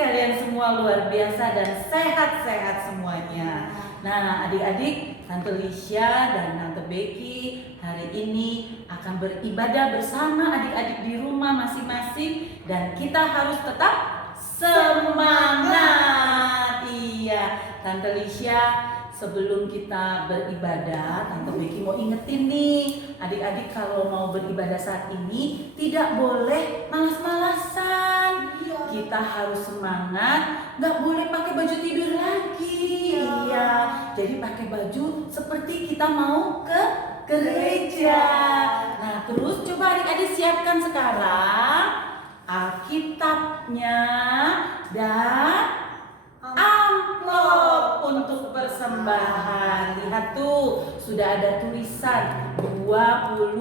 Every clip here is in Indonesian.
kalian semua luar biasa dan sehat-sehat semuanya. Nah, adik-adik, Tante Lisha dan Tante Becky hari ini akan beribadah bersama adik-adik di rumah masing-masing dan kita harus tetap semangat. Iya, Tante Lisha, sebelum kita beribadah, Tante Becky mau ingetin nih, adik-adik kalau mau beribadah saat ini tidak boleh malas-malasan. Kita harus semangat, nggak boleh pakai baju tidur lagi. Iya, jadi pakai baju seperti kita mau ke gereja. Nah, terus coba adik-adik siapkan sekarang Alkitabnya dan amplop untuk persembahan. Lihat tuh, sudah ada tulisan 29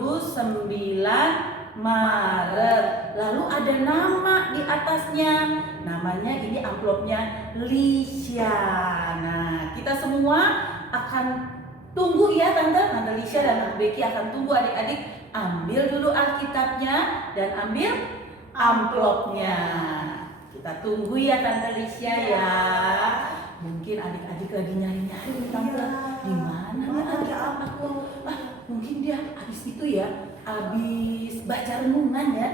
Maret. Lalu ada nama di atasnya. Namanya ini amplopnya Lisha. Nah, kita semua akan tunggu ya Tante Lisha dan Tante Becky akan tunggu adik-adik ambil dulu Alkitabnya dan ambil amplopnya. Kita tunggu ya Tante Lisha ya. Mungkin adik-adik lagi nyari-nyari Tante. Di mana ya Alkitab? Mungkin dia habis itu ya, habis baca renungan ya.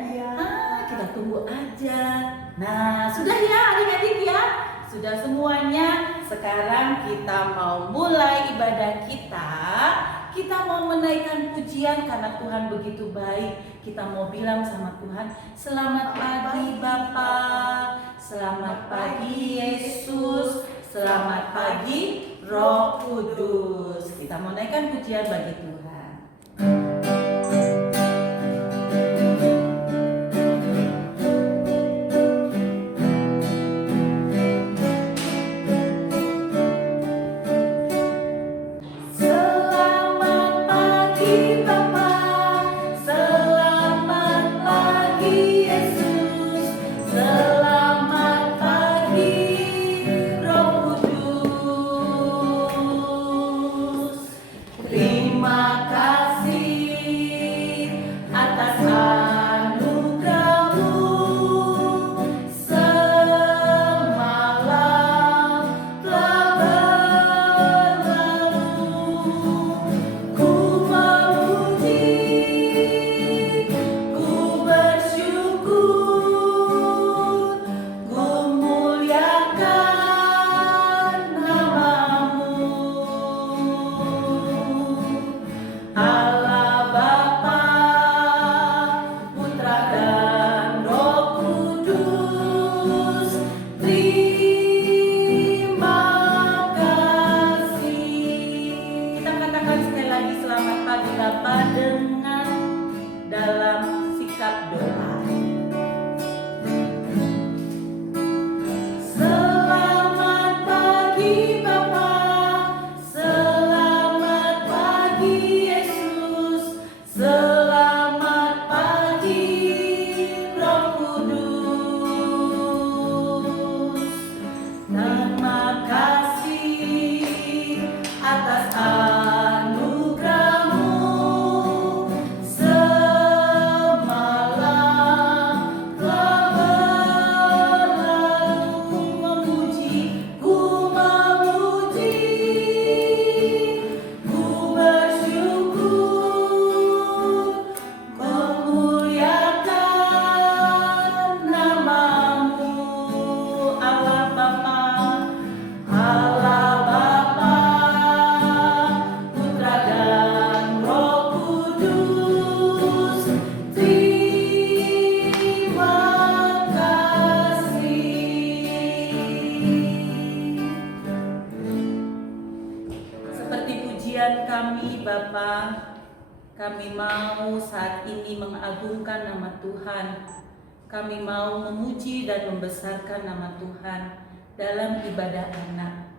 Kita tunggu aja. Nah, sudah ya adik-adik ya. Sudah semuanya. Sekarang kita mau mulai ibadah kita. Kita mau menaikkan pujian karena Tuhan begitu baik. Kita mau bilang sama Tuhan, selamat pagi Bapa, selamat pagi Yesus, selamat pagi Roh Kudus. Kita mau naikkan pujian bagi Tuhan. Kami Bapa, kami mau saat ini mengagungkan nama Tuhan. Kami mau memuji dan membesarkan nama Tuhan dalam ibadah anak.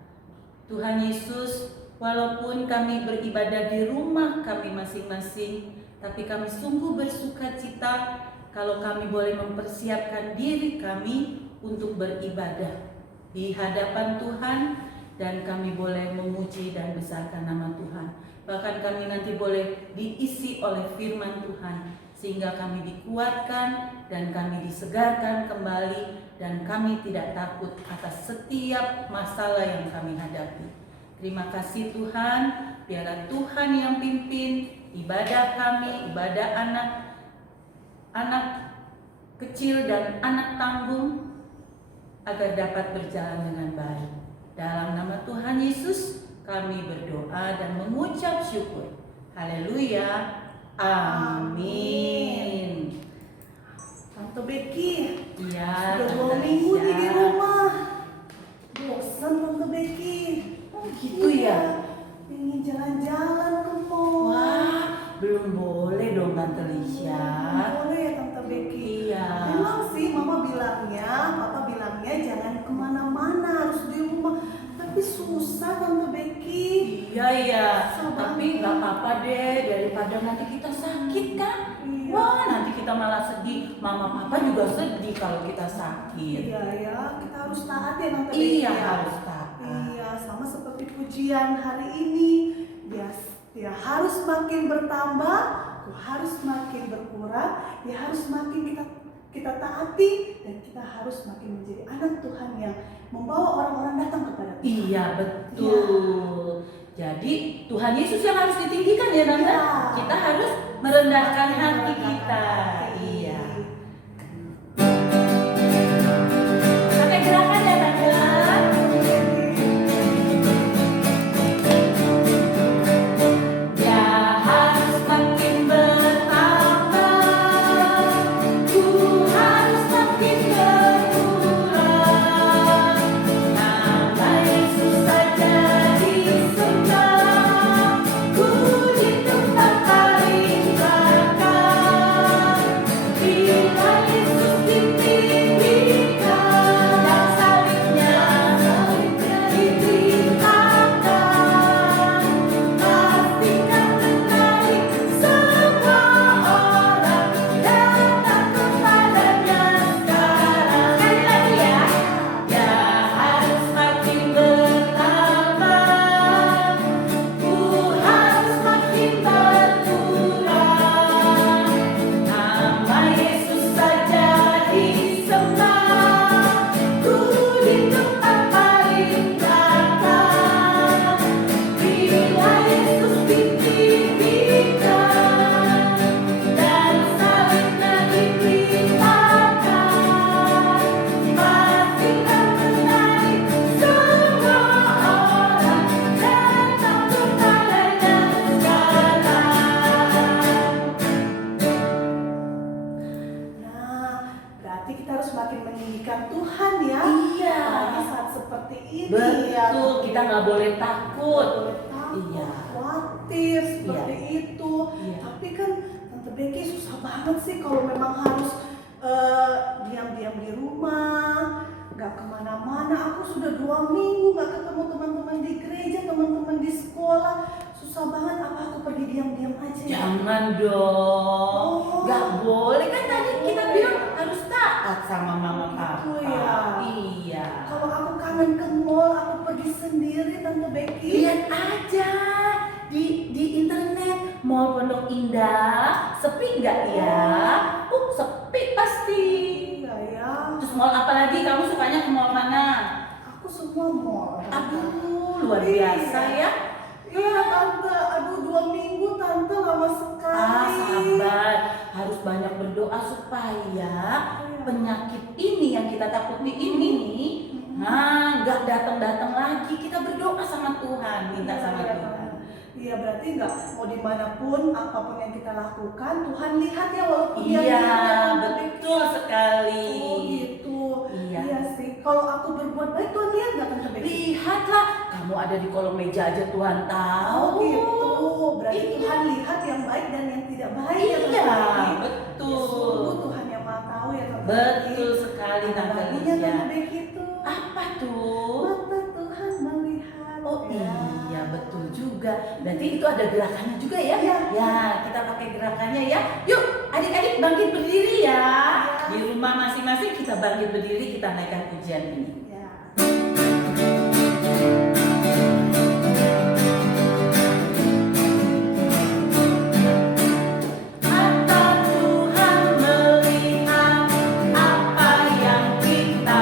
Tuhan Yesus, walaupun kami beribadah di rumah kami masing-masing, tapi kami sungguh bersuka cita kalau kami boleh mempersiapkan diri kami untuk beribadah di hadapan Tuhan, dan kami boleh memuji dan besarkan nama Tuhan. Bahkan kami nanti boleh diisi oleh firman Tuhan, sehingga kami dikuatkan dan kami disegarkan kembali dan kami tidak takut atas setiap masalah yang kami hadapi. Terima kasih Tuhan, biarlah Tuhan yang pimpin ibadah kami, ibadah anak kecil dan anak tanggung, agar dapat berjalan dengan baik. Dalam nama Tuhan Yesus kami berdoa dan mengucap syukur. Haleluya. Amin. Tante Becky, Iya, sudah 2 Tante minggu nih di Aisyah. rumah. Bosan Tante Becky. Oh, gitu ya? Ingin jalan-jalan ke mall. Wah, belum boleh dong Tante Lisha. Boleh ya Tante Becky. Iya. Memang sih Papa bilangnya jangan kemana-mana, harus di rumah. Tapi susah Tante Becky. Iya. Susah Tapi banget. nggak apa-apa deh, daripada nanti kita sakit kan? Iya. Wah, nanti kita malah sedih. Mama papa juga sedih kalau kita sakit. Iya ya, kita harus taat ya Tante Becky. Iya, ya. harus taat. Iya, sama seperti pujian hari ini. Dia harus makin bertambah, harus makin berkurang, dia harus makin kita taati, dan kita harus makin menjadi anak Tuhan yang membawa orang-orang datang kepada Tuhan. Iya, betul. Jadi Tuhan Yesus yang harus ditinggikan ya Nanda. Iya. Kita harus merendahkan hati kita. Iya. Pakai gerakan ya Nanda. Ya harus makin bertambah, ku harus makin berkurang. Nama Yesus saja disembah, ku di tempat paling belakang. Bila Yesus ditinggikan dan salibnya ditinggikan, pastikan menarik semua orang datang kepadanya sekarang. Sekali lagi ya. Ya harus makin bertambah, ku harus makin berkurang. Nama Yesus saja disembah, ku di tempat paling belakang. Bila Yesus ditinggikan dan salibnya ditinggikan, pastikan menarik semua orang datang kepadanya sekarang. Nah, berarti kita harus makin meninggikan Tuhan ya. Iya. Apalagi saat seperti ini Betul, kita nggak boleh takut. Boleh takut, Iya. khawatir seperti itu. Iya. Tapi kan Tante Becky susah banget sih kalau memang harus diam-diam di rumah, nggak kemana-mana. Aku sudah 2 minggu nggak ketemu teman-teman di gereja, teman-teman di sekolah. Susah banget. Apa aku pergi diam-diam aja ya? Jangan dong, Oh. nggak boleh kan tadi kita bilang harus taat sama mama papa. Gitu ya. Iya. Kalau aku kangen ke mall, aku pergi sendiri Tante Becky. Lihat aja di internet Mall Pondok Indah sepi nggak ya? Sepi pasti. Iya ya. Terus mall apa lagi? Kamu sukanya ke mall mana? Aku semua mall. Aduh, luar biasa ya. Iya Tante, aduh 2 minggu Tante lama sekali. Sahabat, harus banyak berdoa supaya penyakit ini yang kita takuti ini nih, nggak datang-datang lagi. Kita berdoa sama Tuhan, minta sama Tuhan. Iya, berarti nggak mau dimanapun, apapun yang kita lakukan, Tuhan lihat ya walaupun dia Iya, lihat ya, Tante Becky. betul sekali. Oh gitu. Iya. Iya sih. Kalau aku berbuat baik, Tuhan lihat nggak Tante Becky? Lihatlah, kamu ada di kolong meja aja Tuhan tahu. Oh gitu. Berarti Iya. Tuhan lihat yang baik dan yang tidak baik ya Tante Iya, Becky. betul. Sungguh Tuhan yang Maha Tahu ya Tante Betul Becky. sekali Tante Lagunya Lisha. Tante Becky itu. Apa tuh? Mata Tuhan melihat. Oh Ya. iya, betul juga. Berarti itu ada gerakannya juga ya? Iya. Ya, kita pakai gerakannya ya. Yuk, adik-adik bangkit berdiri ya. Iya. Di rumah masing-masing kita bangkit berdiri, kita naikkan pujian ini. Ya. Mata Tuhan melihat apa yang kita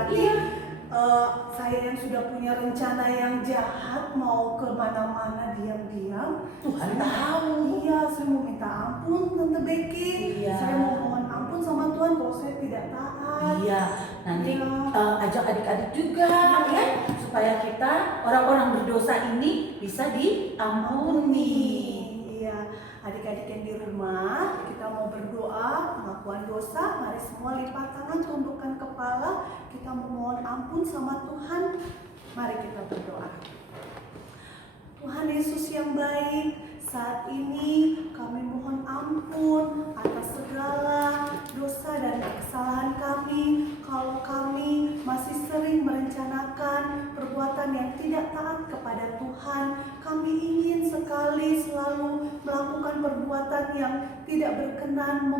berarti Iya. saya yang sudah punya rencana yang jahat mau ke mana-mana diam-diam. Tuhan Saya- tahu. Iya, saya mau minta ampun Tante Becky. Iya. Saya mau mohon ampun sama Tuhan kalau saya tidak taat. Iya, nanti Iya. ajak adik-adik juga ya, supaya kita orang-orang berdosa ini bisa diampuni. Iya, adik-adik yang di rumah, kita mau berdoa pengakuan dosa. Mari semua lipat tangan, tundukkan kepala. Kita memohon ampun sama Tuhan. Mari kita berdoa. Tuhan Yesus yang baik, saat ini kami mohon ampun atas segala dosa dan kesalahan kami. Kalau kami masih sering merencanakan perbuatan yang tidak taat kepada Tuhan, kami ingin sekali selalu melakukan perbuatan yang tidak berkenan,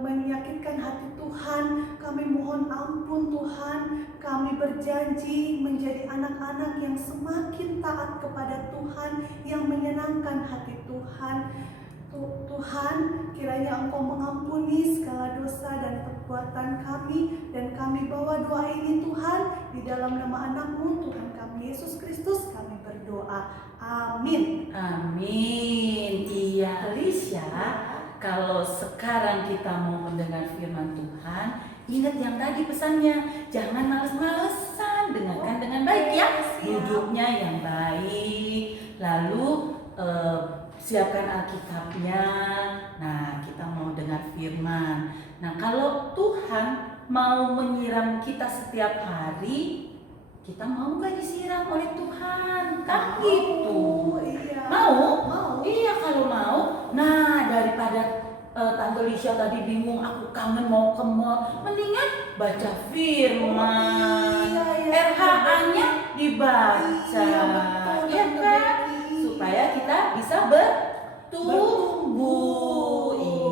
menyakitkan hati Tuhan. Kami mohon ampun Tuhan. Kami berjanji menjadi anak-anak yang semakin taat kepada Tuhan, yang menyenangkan hati Tuhan. Tuhan, kiranya Engkau mengampuni segala dosa dan perbuatan kami, dan kami bawa doa ini Tuhan di dalam nama anak-Mu Tuhan kami Yesus Kristus, kami berdoa. Amin. Amin. Iya, Alicia. Kalau sekarang kita mau mendengar firman Tuhan, ingat yang tadi pesannya, jangan males-malesan, dengarkan dengan baik ya. Duduknya yang baik, lalu siapkan Alkitabnya. Nah, kita mau dengar firman. Nah, kalau Tuhan mau menyiram kita setiap hari, kita mau nggak disiram oleh Tuhan? Kan gitu. Iya. Mau? Mau. Iya, kalau mau. Nah, daripada Tante Lisha tadi bingung, aku kangen mau ke mall, mendingan baca firman. Iya, iya. RHA-nya dibaca. Iya, betul, Iya Tante kan? Becky. Supaya kita bisa bertumbuh.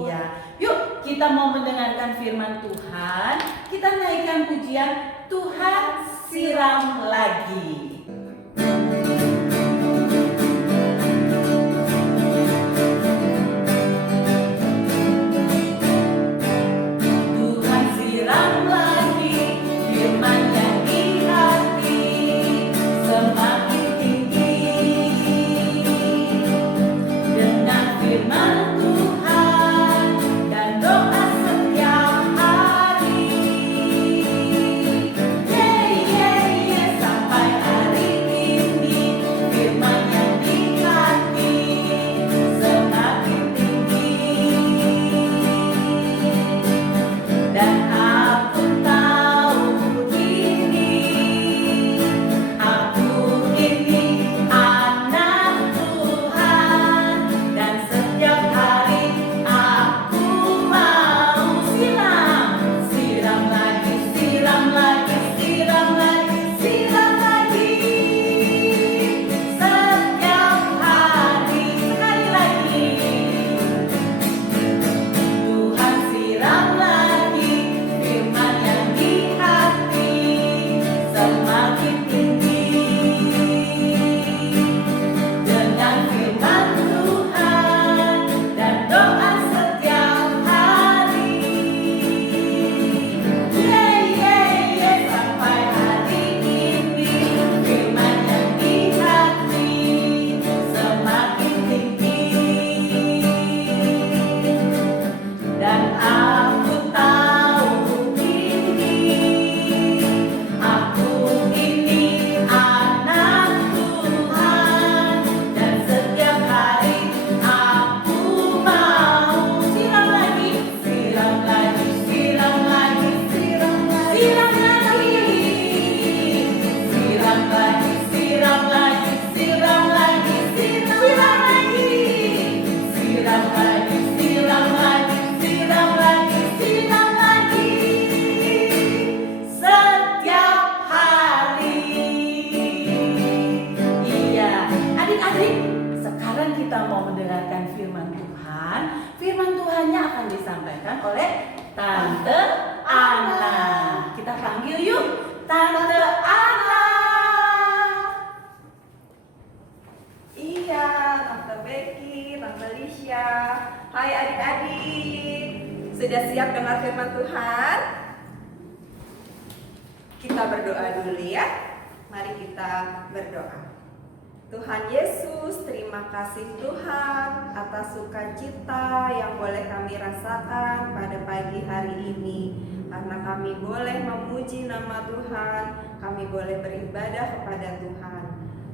Iya. Yuk, kita mau mendengarkan firman Tuhan. Kita naikkan pujian Tuhan siram lagi. Tuhan siram lagi firman-Nya di hati, semakin tinggi. Dengan firman Tuhan dan doa setiap hari. Sampai hari ini firman-Nya di hati semakin tinggi. Dan aku tahu aku ini anak Tuhan, dan setiap hari aku mau siram lagi, siram lagi, siram lagi, siram lagi. Setiap hari, sekali lagi. Tuhan siram lagi firman yang di hati semakin tinggi. Dengan firman Tuhan dan doa setiap hari. Sampai hari ini firman yang di hati semakin tinggi. Dan aku tahu aku ini anak Tuhan, dan setiap hari aku mau siram lagi, siram lagi, siram lagi, siram lagi, siram lagi, siram lagi, siram lagi, siram lagi, siram lagi, siram lagi, siram lagi, siram lagi, siram lagi, setiap hari. Iya, adik-adik, sekarang kita mau mendengarkan firman Tuhan. Firman Tuhannya akan disampaikan oleh Tante Ana. Kita panggil yuk, Tante Ana. Iya, Tante Becky, Tante Lisha. Hai adik-adik, sudah siap dengar firman Tuhan? Kita berdoa dulu ya. Mari kita berdoa. Tuhan Yesus, terima kasih Tuhan atas sukacita yang boleh kami rasakan pada pagi hari ini. Karena kami boleh memuji nama Tuhan, kami boleh beribadah kepada Tuhan.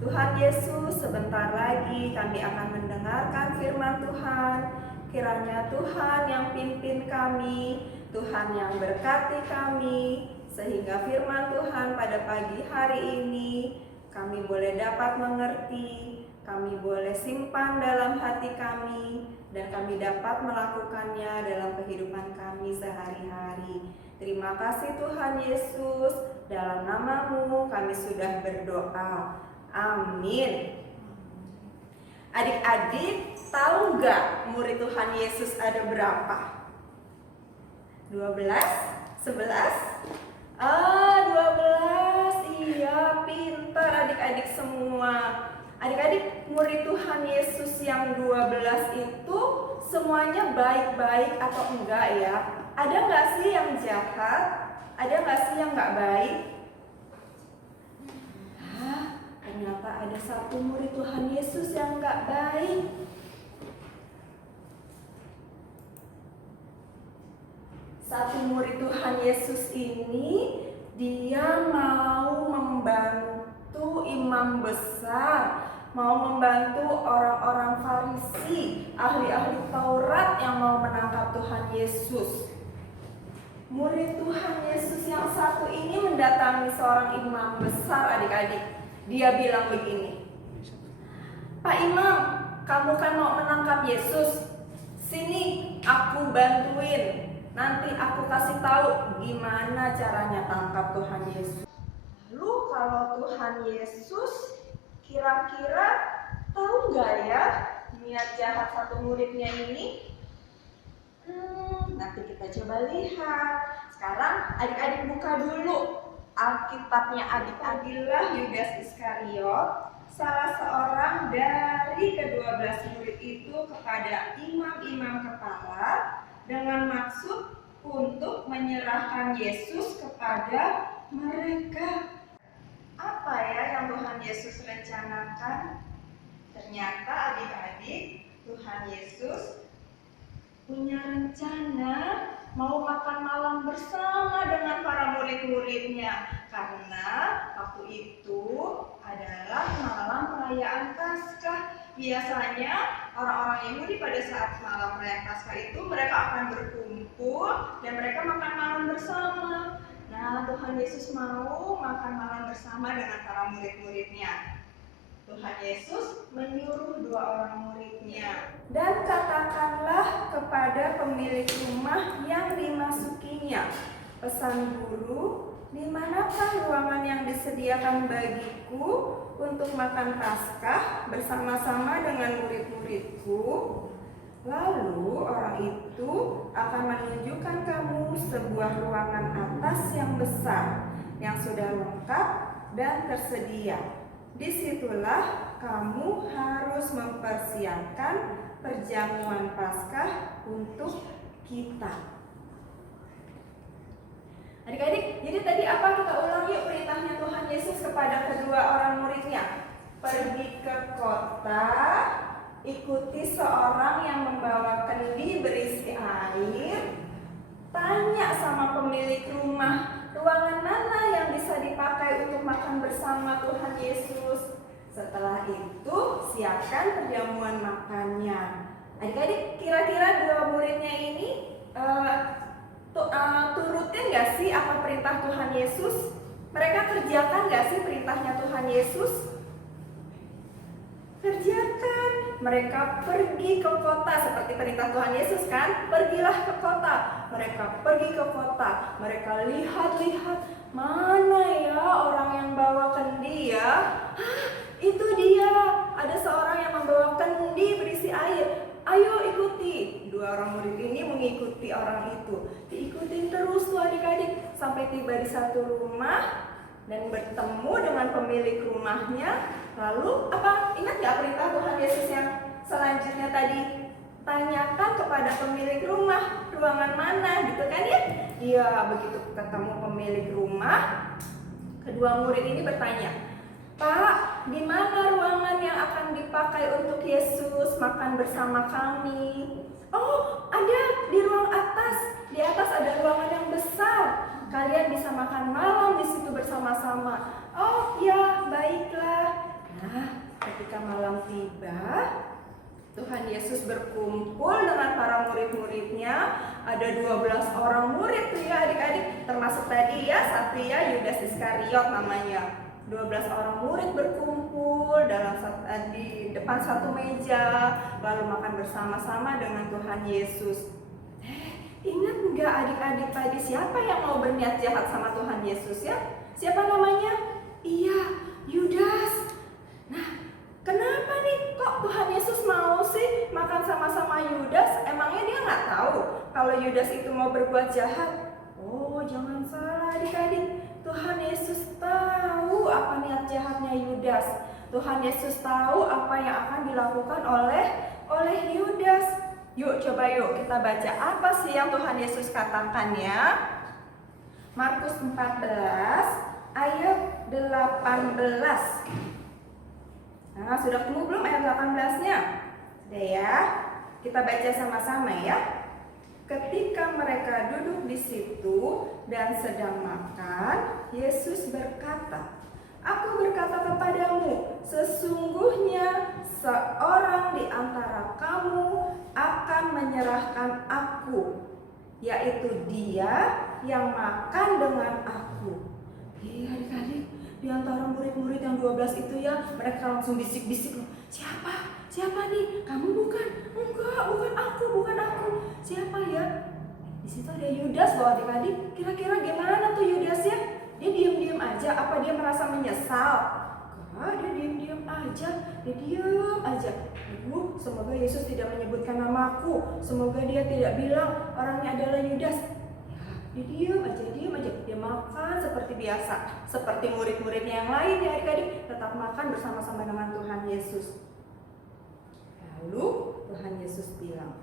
Tuhan Yesus, sebentar lagi kami akan mendengarkan firman Tuhan. Kiranya Tuhan yang pimpin kami, Tuhan yang berkati kami, sehingga firman Tuhan pada pagi hari ini kami boleh dapat mengerti, kami boleh simpan dalam hati kami, dan kami dapat melakukannya dalam kehidupan kami sehari-hari. Terima kasih Tuhan Yesus, dalam nama-Mu kami sudah berdoa. Amin. Adik-adik, tahu nggak murid Tuhan Yesus ada berapa? 12? 11? 12. Iya, pintar adik-adik semua. Adik-adik, murid Tuhan Yesus yang 12 itu semuanya baik-baik atau enggak ya? Ada nggak sih yang jahat? Ada nggak sih yang nggak baik? Ternyata ada satu murid Tuhan Yesus yang nggak baik. Satu murid Tuhan Yesus ini, dia mau membantu imam besar, mau membantu orang-orang Farisi, ahli-ahli Taurat yang mau menangkap Tuhan Yesus. Murid Tuhan Yesus yang satu ini mendatangi seorang imam besar, adik-adik. Dia bilang begini, "Pak Imam, kamu kan mau menangkap Yesus. Sini aku bantuin. Nanti aku kasih tahu gimana caranya tangkap Tuhan Yesus." Lalu kalau Tuhan Yesus kira-kira tahu nggak ya niat jahat satu muridnya ini? Nanti kita coba lihat. Sekarang adik-adik buka dulu Alkitabnya adik-adik. Yudas Iskariot, salah seorang dari ke-12 murid itu, kepada imam-imam kepala dengan maksud untuk menyerahkan Yesus kepada mereka. Apa ya yang Tuhan Yesus rencanakan? Ternyata adik-adik, Tuhan Yesus punya rencana mau makan malam bersama dengan para murid-muridnya. Karena waktu itu adalah malam perayaan Paskah. Biasanya orang-orang Yahudi pada saat malam perayaan Paskah itu mereka akan berkumpul dan mereka makan malam bersama. Nah, Tuhan Yesus mau makan malam bersama dengan para murid-muridnya. Tuhan Yesus menyuruh 2 orang muridnya, "Dan katakanlah kepada pemilik rumah yang dimasukinya, pesan Guru, di manakah ruangan yang disediakan bagiku untuk makan Paskah bersama-sama dengan murid-muridku? Lalu orang itu akan menunjukkan kamu sebuah ruangan atas yang besar, yang sudah lengkap dan tersedia. Disitulah kamu harus mempersiapkan perjamuan Paskah untuk kita." Adik-adik, jadi tadi apa? Kita ulang yuk perintahnya Tuhan Yesus kepada kedua orang muridnya. Pergi ke kota, ikuti seorang yang membawa kendi berisi air, tanya sama pemilik rumah, ruangan mana yang bisa dipakai untuk makan bersama Tuhan Yesus. Setelah itu, siapkan perjamuan makannya. Adik-adik, kira-kira 2 muridnya ini turutin gak sih apa perintah Tuhan Yesus? Mereka kerjakan gak sih perintahnya Tuhan Yesus? Kerjakan. Mereka pergi ke kota seperti perintah Tuhan Yesus kan? Pergilah ke kota. Mereka pergi ke kota. Mereka lihat-lihat, mana ya orang yang bawa kendi ya? Itu dia. Ada seorang yang membawa kendi berisi air. Ayo ikuti. 2 orang murid ini mengikuti orang itu. Diikutin terus tuh adik-adik sampai tiba di satu rumah dan bertemu dengan pemilik rumahnya. Lalu apa? Ingat gak perintah Tuhan Yesus yang selanjutnya tadi? Tanyakan kepada pemilik rumah ruangan mana, gitu kan ya? Iya, begitu ketemu pemilik rumah, Kedua murid ini bertanya, "Pak, di mana ruangan yang akan dipakai untuk Yesus makan bersama kami?" "Oh, ada di ruang atas. Di atas ada ruangan yang besar. Kalian bisa makan malam di situ bersama-sama." "Oh ya, baiklah." Nah, ketika malam tiba, Tuhan Yesus berkumpul dengan para murid-muridnya. Ada 12 orang murid tuh ya adik-adik, termasuk tadi ya satu ya, Yudas Iskariot namanya. 12 orang murid berkumpul di depan satu meja, lalu makan bersama-sama dengan Tuhan Yesus. Ingat nggak adik-adik tadi siapa yang mau berniat jahat sama Tuhan Yesus ya? Siapa namanya? Iya, Yudas. Nah, kenapa nih kok Tuhan Yesus mau sih makan sama-sama Yudas? Emangnya dia nggak tahu kalau Yudas itu mau berbuat jahat? Oh, jangan salah adik-adik. Tuhan Yesus tahu apa niat jahatnya Yudas. Tuhan Yesus tahu apa yang akan dilakukan oleh Yudas. Yuk, coba yuk kita baca apa sih yang Tuhan Yesus katakan ya. Markus 14 ayat 18. Nah, sudah ketemu belum ayat 18-nya? Sudah ya? Kita baca sama-sama ya. Ketika mereka duduk di situ dan sedang makan, Yesus berkata, "Aku berkata kepadamu, sesungguhnya seorang di antara kamu akan menyerahkan aku, yaitu dia yang makan dengan aku." Adik-adik, di antara murid-murid yang 12 itu ya, mereka langsung bisik-bisik, "Siapa? Siapa nih? Kamu bukan?" "Enggak, bukan aku. Siapa ya?" Di situ ada Yudas loh adik-adik. Kira-kira gimana tuh Yudas ya? Dia diam-diam aja, apa dia merasa menyesal? Enggak, dia diam-diam aja. Dia diam aja. Semoga Yesus tidak menyebutkan namaku. Semoga dia tidak bilang orangnya adalah Yudas. Dia diam aja. Dia makan seperti biasa, seperti murid-muridnya yang lain ya adik-adik, tetap makan bersama-sama dengan Tuhan Yesus. Lalu Tuhan Yesus bilang,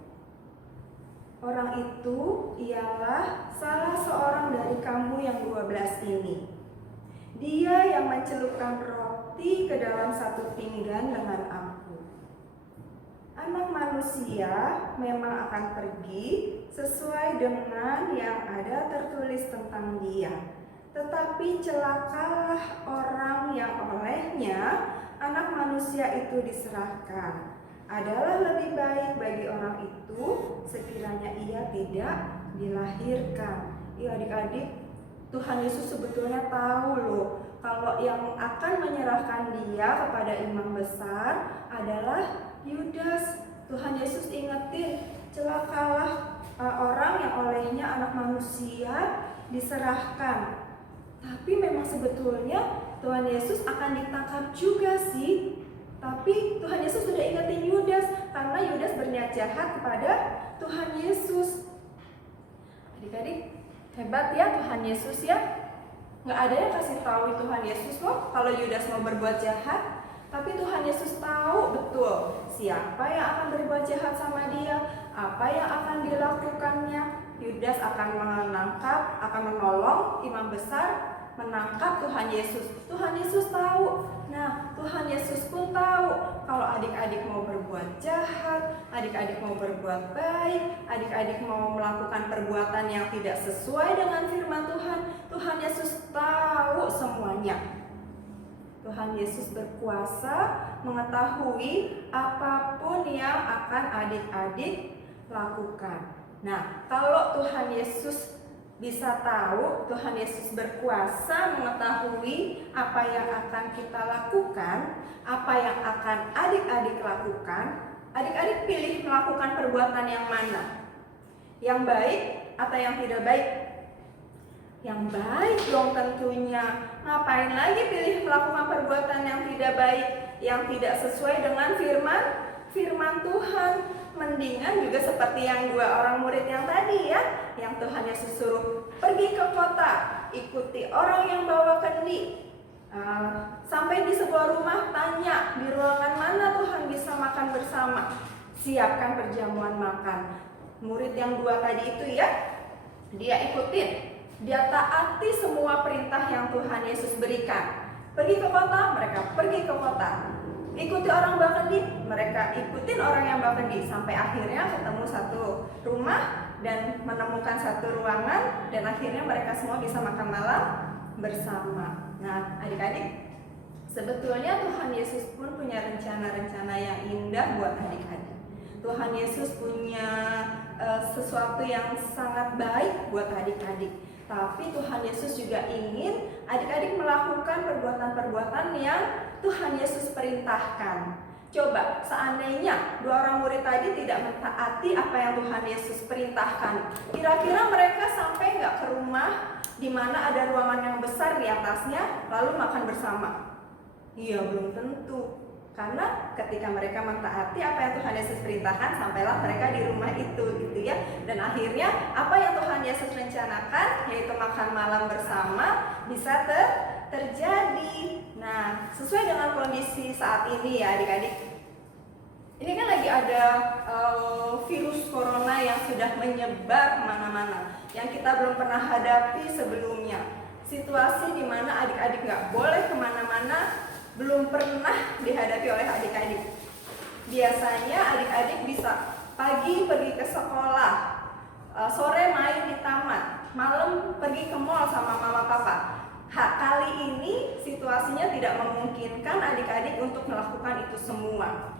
"Orang itu ialah salah seorang dari kamu yang 12 ini. Dia yang mencelupkan roti ke dalam satu pinggan dengan aku. Anak manusia memang akan pergi sesuai dengan yang ada tertulis tentang dia. Tetapi celakalah orang yang olehnya anak manusia itu diserahkan. Adalah lebih baik bagi orang itu sekiranya ia tidak dilahirkan." Ya adik-adik, Tuhan Yesus sebetulnya tahu loh kalau yang akan menyerahkan dia kepada imam besar adalah Yudas. Tuhan Yesus ingetin, celakalah orang yang olehnya anak manusia diserahkan. Tapi memang sebetulnya Tuhan Yesus akan ditangkap juga sih. Tapi Tuhan Yesus sudah ingetin Yudas karena Yudas berniat jahat kepada Tuhan Yesus. Adik-adik, hebat ya Tuhan Yesus ya. Nggak ada yang kasih tahu Tuhan Yesus loh kalau Yudas mau berbuat jahat. Tapi Tuhan Yesus tahu betul siapa yang akan berbuat jahat sama dia, apa yang akan dilakukannya. Yudas akan menangkap, akan menolong imam besar menangkap Tuhan Yesus. Tuhan Yesus tahu. Nah, Tuhan Yesus pun tahu kalau adik-adik mau berbuat jahat, adik-adik mau berbuat baik, adik-adik mau melakukan perbuatan yang tidak sesuai dengan firman Tuhan. Tuhan Yesus tahu semuanya. Tuhan Yesus berkuasa mengetahui apapun yang akan adik-adik lakukan. Nah, kalau Tuhan Yesus bisa tahu, Tuhan Yesus berkuasa mengetahui apa yang akan kita lakukan, apa yang akan adik-adik lakukan. Adik-adik pilih melakukan perbuatan yang mana? Yang baik atau yang tidak baik? Yang baik dong tentunya. Ngapain lagi pilih melakukan perbuatan yang tidak baik, yang tidak sesuai dengan firman Tuhan? Mendingan juga seperti yang 2 orang murid yang tadi ya, yang Tuhan Yesus suruh pergi ke kota, ikuti orang yang bawa kendi. Sampai di sebuah rumah, tanya di ruangan mana Tuhan bisa makan bersama. Siapkan perjamuan makan. Murid yang 2 tadi itu ya, dia ikutin. Dia taati semua perintah yang Tuhan Yesus berikan. Pergi ke kota, mereka pergi ke kota. Ikuti orang Bakendi, mereka ikutin orang yang Bakendi. Sampai akhirnya ketemu satu rumah dan menemukan satu ruangan. Dan akhirnya mereka semua bisa makan malam bersama. Nah, adik-adik, sebetulnya Tuhan Yesus pun punya rencana-rencana yang indah buat adik-adik. Tuhan Yesus punya sesuatu yang sangat baik buat adik-adik. Tapi Tuhan Yesus juga ingin adik-adik melakukan perbuatan-perbuatan yang Tuhan Yesus perintahkan. Coba, seandainya dua orang murid tadi tidak mentaati apa yang Tuhan Yesus perintahkan, kira-kira mereka sampai nggak ke rumah di mana ada ruangan yang besar di atasnya, lalu makan bersama? Iya, belum tentu. Karena ketika mereka mentaati apa yang Tuhan Yesus perintahkan, sampailah mereka di rumah itu, gitu ya. Dan akhirnya apa yang Tuhan Yesus rencanakan, yaitu makan malam bersama, bisa terjadi. Nah, sesuai dengan kondisi saat ini ya adik-adik. Ini kan lagi ada virus corona yang sudah menyebar kemana-mana, yang kita belum pernah hadapi sebelumnya. Situasi di mana adik-adik nggak boleh kemana-mana belum pernah dihadapi oleh adik-adik. Biasanya adik-adik bisa pagi pergi ke sekolah, sore main di taman, malam pergi ke mall sama mama papa. Kali ini situasinya tidak memungkinkan adik-adik untuk melakukan itu semua.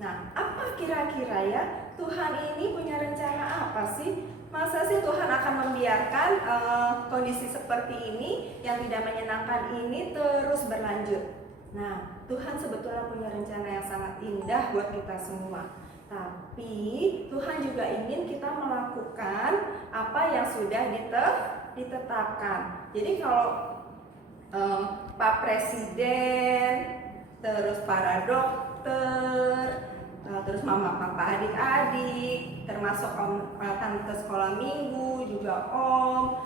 Nah, apa kira-kira ya Tuhan ini punya rencana apa sih? Masa sih Tuhan akan membiarkan kondisi seperti ini yang tidak menyenangkan ini terus berlanjut? Nah, Tuhan sebetulnya punya rencana yang sangat indah buat kita semua. Tapi Tuhan juga ingin kita melakukan apa yang sudah ditetapkan. Jadi kalau Pak Presiden, terus para dokter, terus mama papa adik-adik, termasuk tante sekolah minggu, juga om,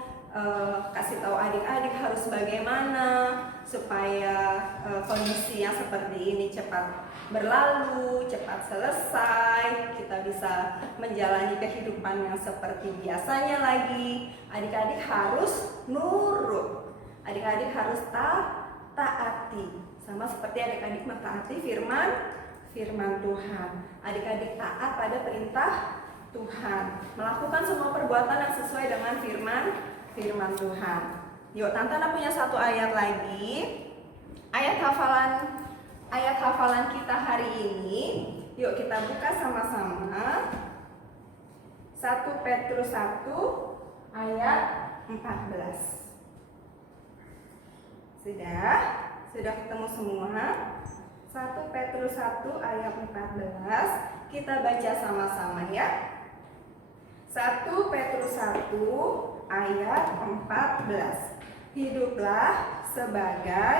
kasih tahu adik-adik harus bagaimana supaya kondisi yang seperti ini cepat berlalu, cepat selesai, kita bisa menjalani kehidupan yang seperti biasanya lagi. Adik-adik harus nurut, adik-adik harus taati, sama seperti adik-adik mentaati firman Tuhan. Adik-adik taat pada perintah Tuhan, melakukan semua perbuatan yang sesuai dengan firman Tuhan. Yuk, Tantana punya satu ayat lagi, ayat hafalan kita hari ini. Yuk kita buka sama-sama. 1 Petrus 1 ayat 14. Sudah ketemu semua? 1 Petrus 1 ayat 14. Kita baca sama-sama ya. 1 Petrus 1 ayat 14. Hiduplah sebagai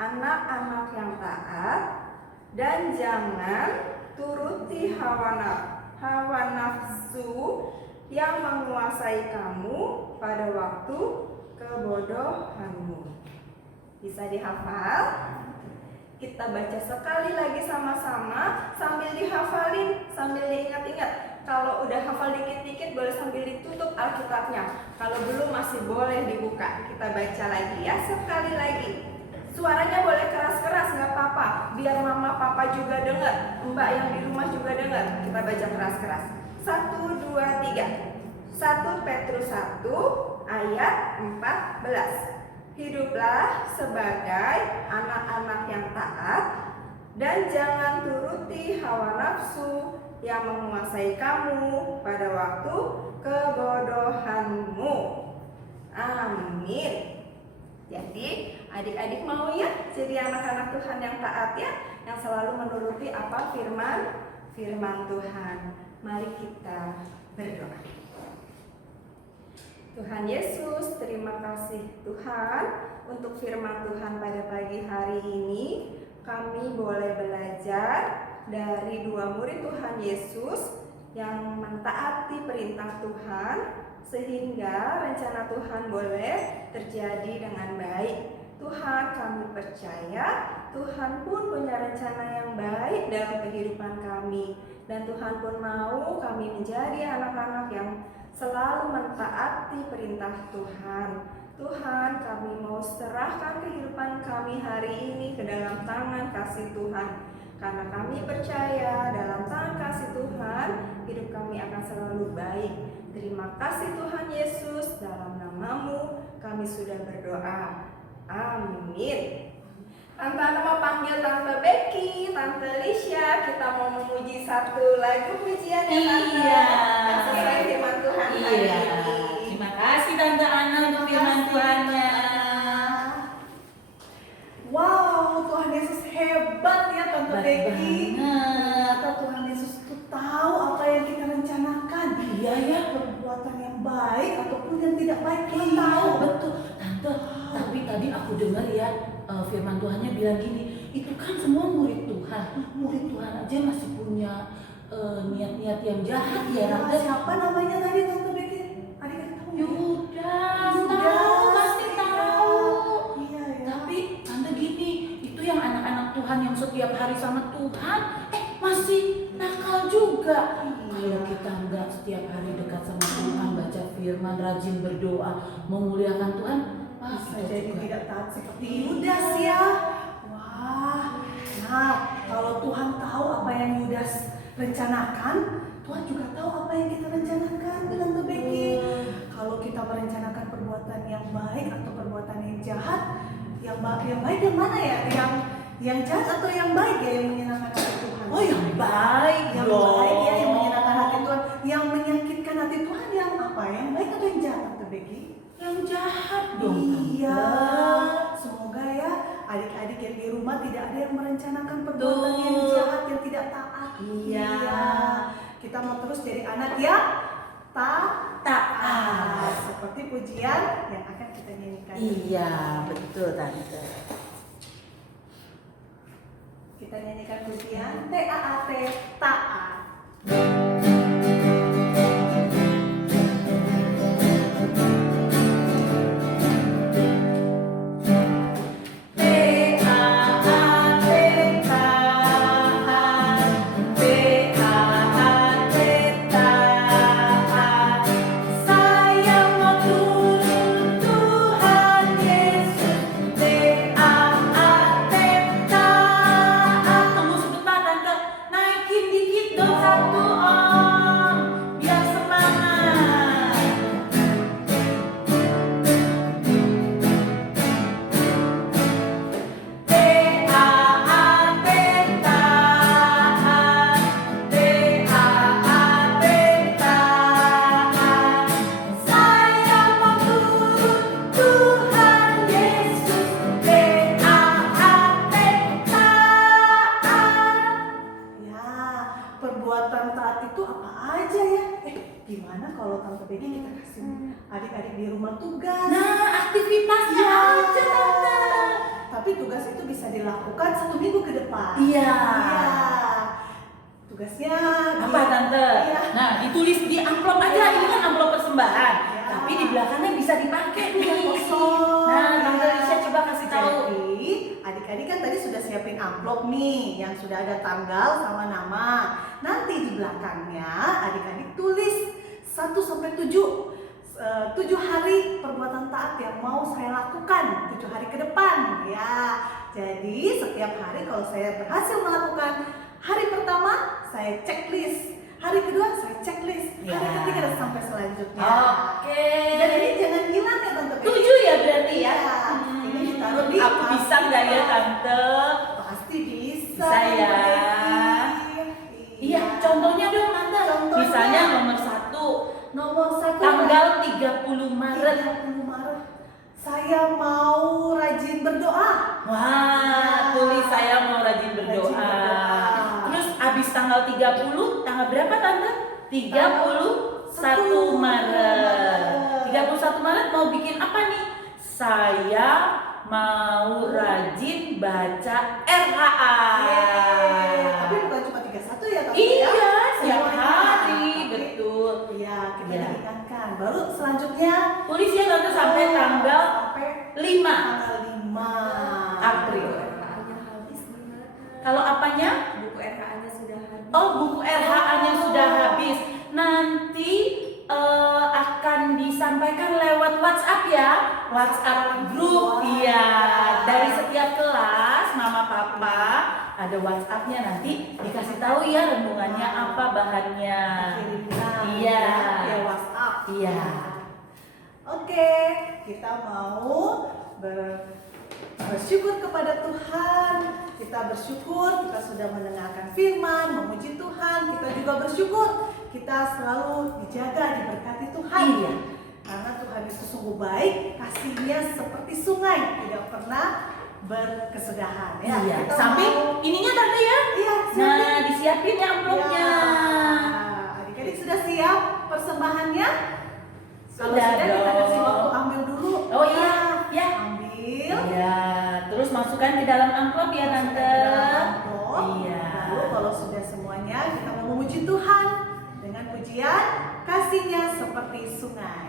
anak-anak yang taat dan jangan turuti hawa nafsu yang menguasai kamu pada waktu kebodohanmu. Bisa dihafal? Kita baca sekali lagi sama-sama sambil dihafalin, sambil diingat-ingat. Kalau udah hafal dikit-dikit boleh sambil ditutup Alkitabnya. Kalau belum masih boleh dibuka. Kita baca lagi ya, sekali lagi. Suaranya boleh keras-keras, nggak apa-apa. Biar mama papa juga dengar, mbak yang di rumah juga dengar. Kita baca keras-keras. 1, 2, 3. 1 Petrus 1 ayat 14. Hiduplah sebagai anak-anak yang taat dan jangan turuti hawa nafsu yang menguasai kamu pada waktu kebodohanmu. Amin. Jadi adik-adik mau ya jadi anak-anak Tuhan yang taat ya, yang selalu menuruti apa firman Tuhan. Mari kita berdoa. Tuhan Yesus, terima kasih Tuhan untuk firman Tuhan pada pagi hari ini. Kami boleh belajar dari dua murid Tuhan Yesus yang mentaati perintah Tuhan sehingga rencana Tuhan boleh terjadi dengan baik. Tuhan, kami percaya Tuhan pun punya rencana yang baik dalam kehidupan kami, dan Tuhan pun mau kami menjadi anak-anak yang selalu mentaati perintah Tuhan. Tuhan, kami mau serahkan kehidupan kami hari ini ke dalam tangan kasih Tuhan. Karena kami percaya dalam tangan kasih Tuhan, hidup kami akan selalu baik. Terima kasih Tuhan Yesus, dalam nama-Mu kami sudah berdoa. Amin. Tante Ana mau panggil Tante Becky, Tante Lisha. Kita mau memuji satu lagu pujian ya Tante. Iya. Yang sesuai firman Tuhan hari Iya. ini. Terima kasih Tante Ana untuk firman Tuhannya. Wow, Tuhan Yesus hebat ya Tante Hebat Becky. banget. Ternyata Tuhan Yesus itu tahu apa yang kita rencanakan. Iya ya. Perbuatan yang baik ataupun yang tidak baik Tuhan Iya, tahu. betul. Tante, tapi tadi aku dengar ya firman Tuhannya bilang gini, itu kan semua murid Tuhan. Murid Tuhan aja masih punya niat-niat yang jahat ya, Tante. Siapa namanya tadi Tante Becky? Adik-adik tahu? Yudas, Yudas, tahu, pasti iya. tahu. Iya ya. Tapi Tante gini, itu yang anak-anak Tuhan yang setiap hari sama Tuhan, masih nakal juga. Kalau kita nggak setiap hari dekat sama Tuhan, baca firman, rajin berdoa, memuliakan Tuhan, Bisa kita jadi juga. tidak taat seperti Yudas ya. Wah. Nah, kalau Tuhan tahu apa yang Yudas rencanakan, Tuhan juga tahu apa yang kita rencanakan, Tante Becky. Kalau kita merencanakan perbuatan yang baik atau perbuatan yang jahat, yang baik yang mana ya? Yang jahat atau yang baik ya yang menyenangkan hati Tuhan? Oh, yang baik Yang dong. baik ya yang menyenangkan hati Tuhan, yang menyakitkan hati Tuhan yang apa? Yang baik atau yang jahat, Tante Becky? Yang jahat dong. Iya, Tante. semoga ya adik-adik yang di rumah tidak ada yang merencanakan perbuatan Betul. yang jahat yang tidak taat. Iya. Kita mau terus jadi anak yang taat. Seperti pujian yang akan kita nyanyikan. Iya, betul Tante. Kita nyanyikan pujian TAAT, taat. Tunggu sebentar Tante, naikin dikit dong satu biar semangat. Ya, perbuatan taat itu apa aja ya? Gimana kalau Tante Becky kita kasih adik-adik di rumah tugas? Nah, aktivitasnya Ya. aja Tante. Tapi tugas itu bisa dilakukan 1 minggu ke depan. Iya. Iya. Tugasnya Apa Tante? Iya. Nah, ditulis di amplop aja, ini kan amplop persembahan. Iya. Tapi di belakangnya bisa dipakai Bisa nih. kosong. Nah, Tante Lisha coba kasih tahu. Jadi, adik-adik kan tadi sudah siapin amplop nih yang sudah ada tanggal sama nama. Nanti di belakangnya adik-adik tulis 1 sampai 7. 7 hari perbuatan taat yang mau saya lakukan 7 hari ke depan ya. Jadi setiap hari kalau saya berhasil melakukan, hari pertama saya checklist, hari kedua saya checklist, hari Ya. ketiga dan sampai selanjutnya. Oke. Dan ini jangan hilang ya Tante Becky. 7 ya berarti ya. Iya. Ini ditaruh di Aku bisa nggak ya Tante? Pasti bisa. Bisa ya. Tante Becky. Iya, contohnya dong Tante. Contohnya. Misalnya nomor 1, Nomor 1 tanggal 30 Maret. 30 Maret. Saya mau rajin berdoa. Wah, tulis saya mau rajin berdoa. Rajin berdoa. Terus abis tanggal 30, tanggal berapa Tante? 31 Maret. 31 Maret mau bikin apa nih? Saya mau rajin baca RHA. Tapi bukan cuma 31 ya Tante Iya, ya. setiap Semuanya. hari, Oke. betul. Iya, kita Iya. diingatkan. Baru selanjutnya Tulis ya Tante sampai tanggal sampai 5 tanggal 5 April. RHA-nya habis gimana? Kalau apanya? Buku RHA-nya sudah habis. Oh, buku RHA-nya sudah habis. Nanti ya, WhatsApp grup. Iya, dari setiap kelas mama papa ada WhatsApp-nya, nanti dikasih tahu ya renungannya apa bahannya. Iya. Ya WhatsApp. Iya. Oke, kita mau bersyukur kepada Tuhan. Kita bersyukur kita sudah mendengarkan firman, memuji Tuhan. Kita juga bersyukur kita selalu dijaga, diberkati Tuhan. Iya. Karena Tuhan itu sungguh baik, kasihnya seperti sungai, tidak pernah berkesudahan. Ya, Iya. kita Sampai mau- ininya tante ya. Iya, Nah, disiapin ya amplopnya. Ya. Adik-adik sudah siap persembahannya? Kalau Sudah sudah kita kasih dong. waktu ambil dulu. Oh iya, ya. Ambil. Iya, terus masukkan ke dalam amplop ya tante. Amplop. Iya. Lalu kalau sudah semuanya, kita mau memuji Tuhan dengan pujian kasihnya seperti sungai.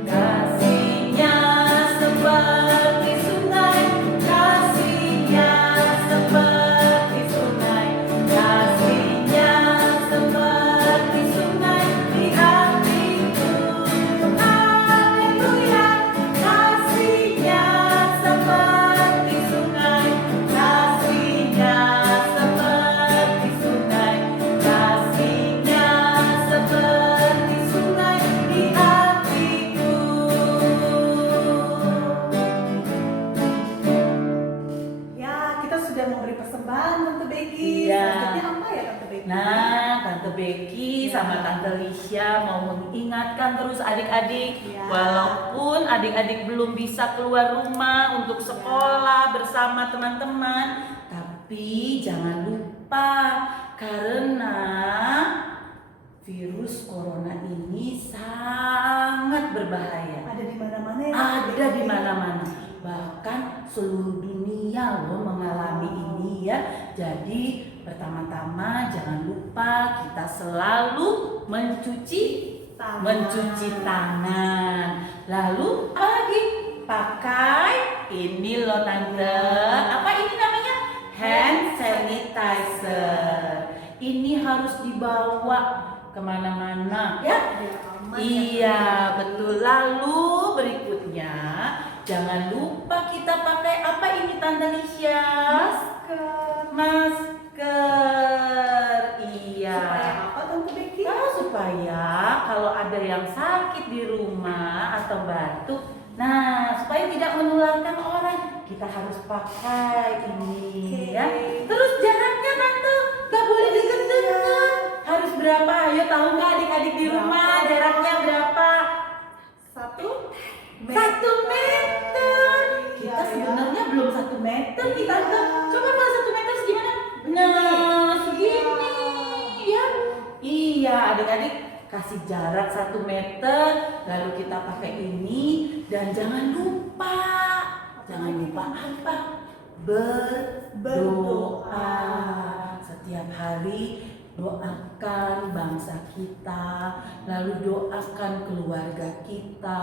Kasihnya seperti sungai, kasihnya seperti sungai, kasihnya seperti sungai di hatiku. Haleluya, kasihnya seperti sungai, kasihnya seperti sungai, kasihnya seperti sungai di hatiku. Ya, kita sudah memberi persembahan Tante Becky. Iya. Selanjutnya apa ya Tante Becky? Nah, Tante Becky sama Tante Lisha mau mengingatkan terus adik-adik, Ya. walaupun adik-adik belum bisa keluar rumah untuk sekolah bersama teman-teman, tapi jangan lupa karena virus corona ini sangat berbahaya. Ada di mana-mana ya? Ada di mana-mana, bahkan seluruh dunia loh mengalami ini ya. Jadi pertama-tama jangan lupa kita selalu mencuci tangan. Lalu apa lagi? Pakai ini loh tante. Apa ini namanya? Hand sanitizer. Ini harus dibawa kemana-mana ya. Biar aman ya. Iya, betul. Lalu berikutnya, jangan lupa kita pakai apa ini Tante Lisha? Masker. Iya. Supaya apa Tante Becky? Nah, supaya kalau ada yang sakit di rumah atau batuk, nah supaya tidak menularkan orang, kita harus pakai ini ya. Terus jaraknya tante, gak boleh deket-deket. Harus berapa? Ayo tahu nggak adik-adik di rumah Berapa? jaraknya berapa? 1 1 meter. Kita Iya, sebenarnya belum 1 meter nih tante. Iya. Coba kalau 1 meter segimana? Nah, segini ya. Iya, adik-adik kasih jarak 1 meter, lalu kita pakai ini dan jangan lupa apa? Berdoa. Setiap hari doakan bangsa kita, lalu doakan keluarga kita,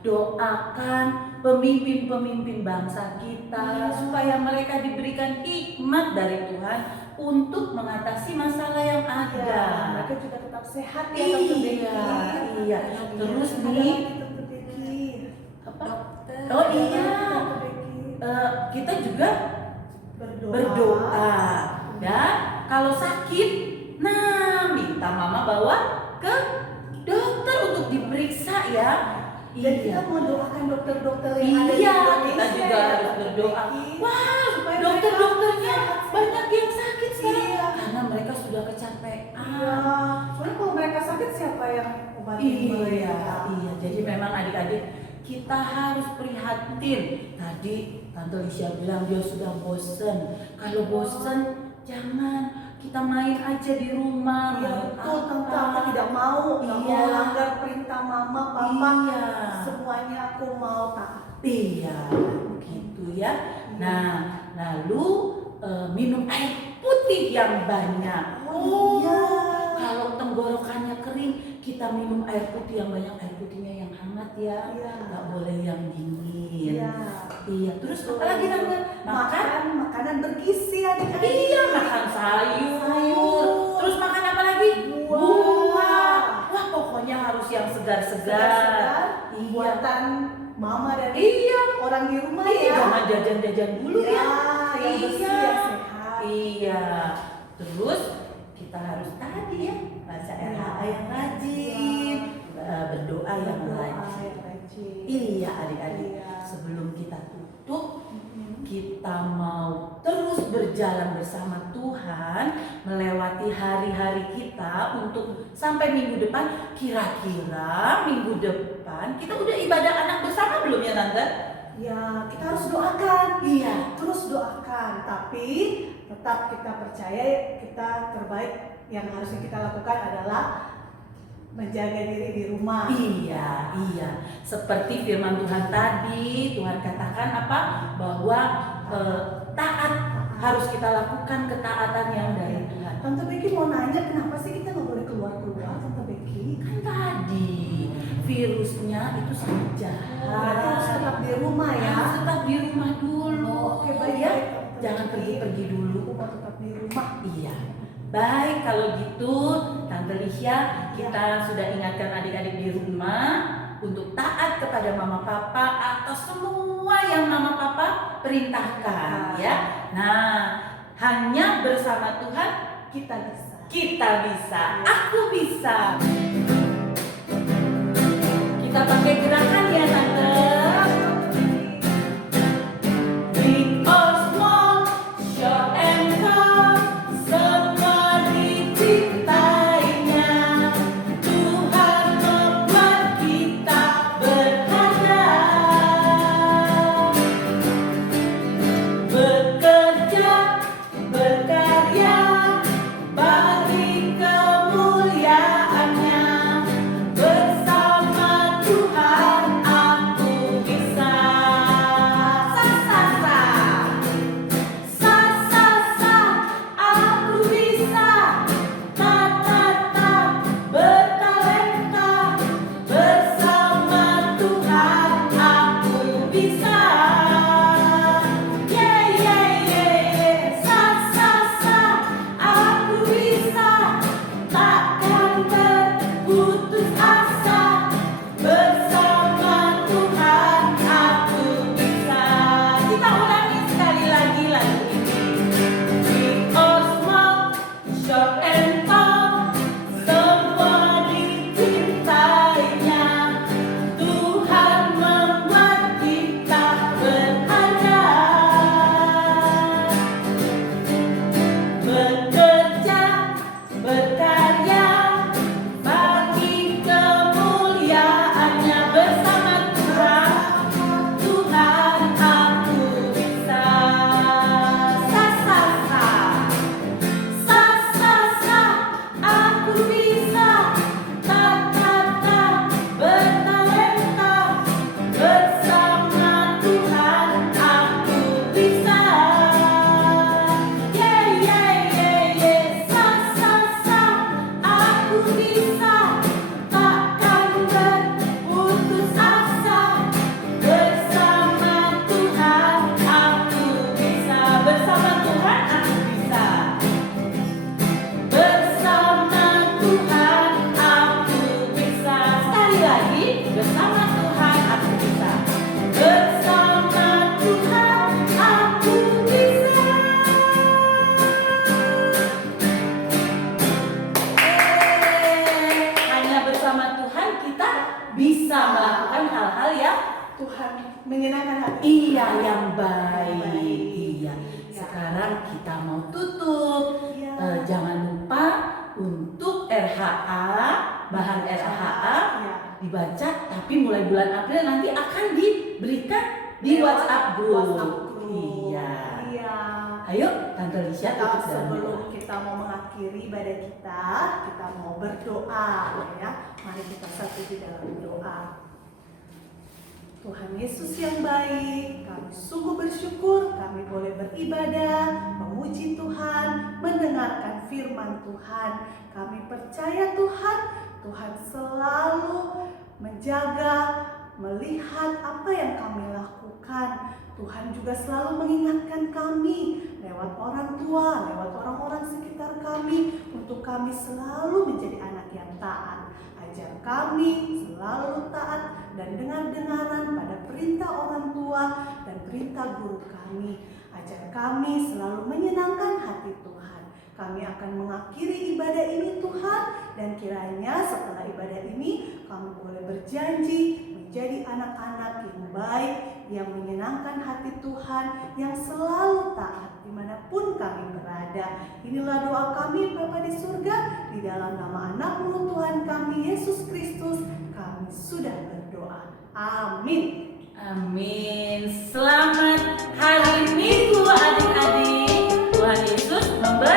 doakan pemimpin-pemimpin bangsa kita supaya mereka diberikan hikmat dari Tuhan untuk mengatasi masalah yang ada. Ya, mereka juga tetap sehat ya Tante Becky. Iya. Terus Ada nih lagi Tante Becky. apa? Oh iya. Tante Becky. Kita juga berdoa. Dan kalau sakit, nah minta mama bawa ke dokter untuk diperiksa ya. Dan kita mau doakan dokter-dokter yang ada di Iya, Indonesia kita juga ya, harus Tante berdoa. Becky. Wah, Supaya dokter-dokternya mereka sehat-sehat. banyak yang sakit sekarang Iya. karena mereka sudah kecapean. Iya, soalnya kalau mereka sakit siapa yang obatin Iya, mereka? iya. Jadi memang adik-adik kita harus prihatin. Tadi Tante Lisha bilang dia sudah bosen. Kalau bosen, jangan kita main aja di rumah. Iya, main betul Tante, apa. aku tidak mau, nggak Iya. mau langgar perintah mama, papa. Iya. Semuanya aku mau taat. Iya, begitu ya. Nah, lalu minum air putih yang banyak. Oh, iya. Kalau tenggorokannya kering, kita minum air putih yang banyak. Air putihnya yang hangat ya, Iya. nggak boleh yang dingin. Iya. Iya. Terus apa lagi tante? Makan. Makan makanan bergizi adik-adik. Iya, makan sayur. Terus makan apa lagi? Buah. Wah, pokoknya harus yang segar-segar. Iya. Buatan mama dan Iya. orang di rumah Iya, ya. jangan jajan-jajan dulu ya. Yang bersih, Iya. yang sehat. Iya. Terus kita harus tadi ya baca RHA yang rajin, berdoa yang rajin. Iya adik-adik. Iya. Sebelum kita tutup, kita mau terus berjalan bersama Tuhan melewati hari-hari kita untuk sampai minggu depan. Kira-kira minggu depan kita udah ibadah anak bersama belum ya Tante? Ya, kita harus doakan. Iya. Terus doakan, tapi tetap kita percaya kita terbaik yang harusnya kita lakukan adalah menjaga diri di rumah. Iya, iya. Seperti firman Tuhan tadi, Tuhan katakan apa? Bahwa taat harus kita lakukan, ketaatan yang dari Tuhan. Tante Becky mau nanya, kenapa sih kita nggak boleh keluar-keluar, Tante Becky? Kan tadi virusnya itu sangat Berarti jahat. harus tetap di rumah ya. Harus tetap di rumah dulu. Oke, baik. Ya. Tante Jangan Becky. pergi-pergi dulu. Aku mau tetap di rumah. Iya. Baik, kalau gitu Tante Lisha, kita sudah ingatkan adik-adik di rumah untuk taat kepada mama papa atau semua yang mama papa perintahkan ya. Nah, hanya bersama Tuhan Kita bisa. kita bisa. Aku bisa. Kita pakai gerakan ya Tante. Big or small, short and tall, semua diciptainya. Tuhan membuat kita berharga. Bekerja, berkarya, bagi kemuliaannya. Bersama Tuhan aku bisa. Sa sa sa. Sa sa sa. Aku bisa. Ta ta ta. Bertalenta. Bersama Tuhan aku bisa. Yeah yeah yeah yeah. Sa sa sa. Aku bisa. Takkan terputus asa. Bersama Tuhan aku bisa. Kita ulangi sekali lagi lagu ini. Big or small, short and tall, semua dicintainya. Tuhan membuat kita berharga. Bekerja, berkarya, bagi kemuliaannya. Bersama Tuhan, Tuhan aku bisa. Sa sa sa. Sa sa sa. Aku bisa. Ta ta ta. Bertalenta. Bersama Tuhan aku bisa. Yeah yeah yeah yeah. Sa sa sa. Aku bisa. Takkan terputus asa. Bersama Tuhan aku bisa. Bersama Tuhan aku bisa. Bersama Tuhan aku bisa. Sekali lagi, bersama Tuhan aku bisa. Bersama Tuhan aku bisa. Hanya bersama Tuhan kita bisa melakukan hal-hal yang Tuhan menyenangkan hati. iya yang baik. Iya. Sekarang kita mau tutup. Iya. Jangan lupa untuk RHA, bahan RHA Ya. dibaca, tapi mulai bulan April nanti akan diberikan di Lewat WhatsApp group. WhatsApp group. Iya. Iya. Ayo Tante Lisha Kita tutup dalam sebelum doa. kita mau mengakhiri ibadah kita mau berdoa ya. Mari kita satu di dalam doa. Tuhan Yesus yang baik, kami sungguh bersyukur kami boleh beribadah, memuji Tuhan, mendengarkan firman Tuhan. Kami percaya Tuhan, Tuhan selalu menjaga, melihat apa yang kami lakukan. Tuhan juga selalu mengingatkan kami lewat orang tua, lewat orang-orang sekitar kami untuk kami selalu menjadi anak yang taat. Ajar kami selalu taat dan dengar-dengaran pada perintah orang tua dan perintah guru kami. Ajar kami selalu menyenangkan hati Tuhan. Kami akan mengakhiri ibadah ini Tuhan, dan kiranya setelah ibadah ini kami boleh berjanji menjadi anak-anak yang baik, yang menyenangkan hati Tuhan, yang selalu taat dimanapun kami berada. Inilah doa kami Bapa di surga, di dalam nama anak-Mu Tuhan kami Yesus Kristus kami sudah berdoa. Amin. Amin. Selamat hari Minggu adik-adik. Tuhan Yesus memberkati.